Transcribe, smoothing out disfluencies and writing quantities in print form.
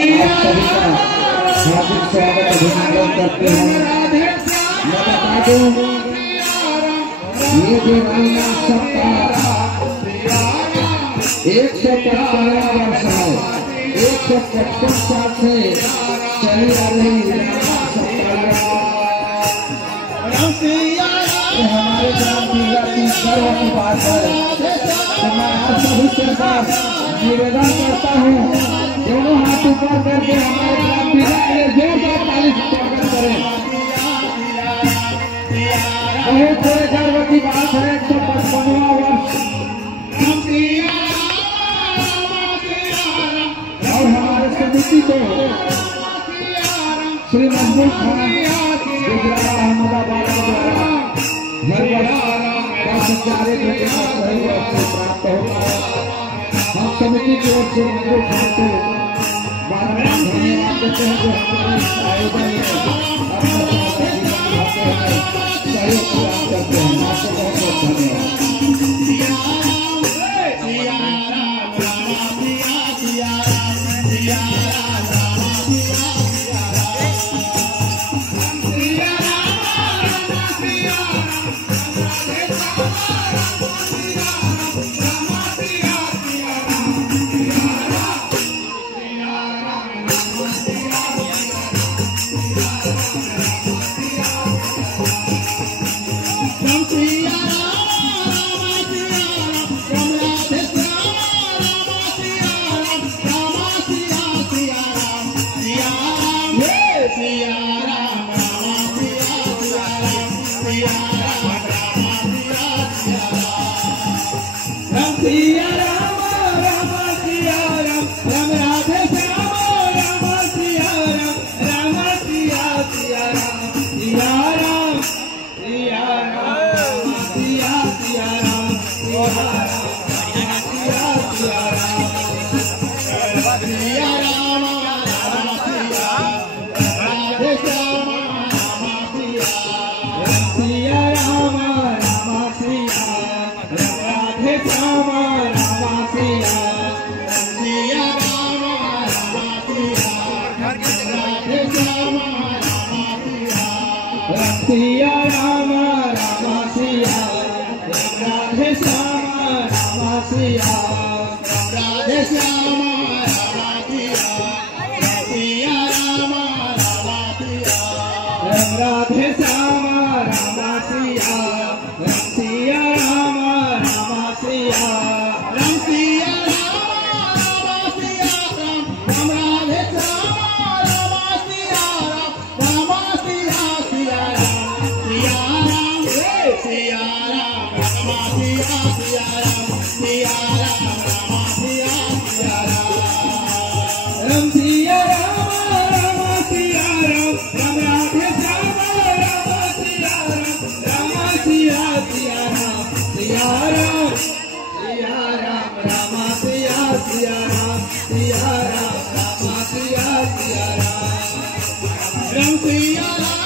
आप सभी का हार्दिक स्वागत अभिनंदन करते हैं। मैं बता दूं ये जो रामलीला सप्ताह 155वां वर्ष है। 155 साल से चली आ रही हमारे ग्राम जिला की गर्व की बात है। तो मैं आप सभी से निवेदन करता हूँ, दोनों हाथ ऊपर करके हमारे ग्राम जिला के लिए जोरदार ताली से स्वागत करें। बहुत बड़े गर्व की बात है। 155वां वर्ष और हमारे समिति को श्री महमूद खान गुजरात अहमदाबाद द्वारा प्राप्त होगा। हम समिति की ओर से महमूद खान को बार-बार धन्यवाद देते हैं जो हमारे आयोजन में अपना सहयोग प्रदान करते हैं। आपको बहुत बहुत धन्यवाद। Ram Siya Ram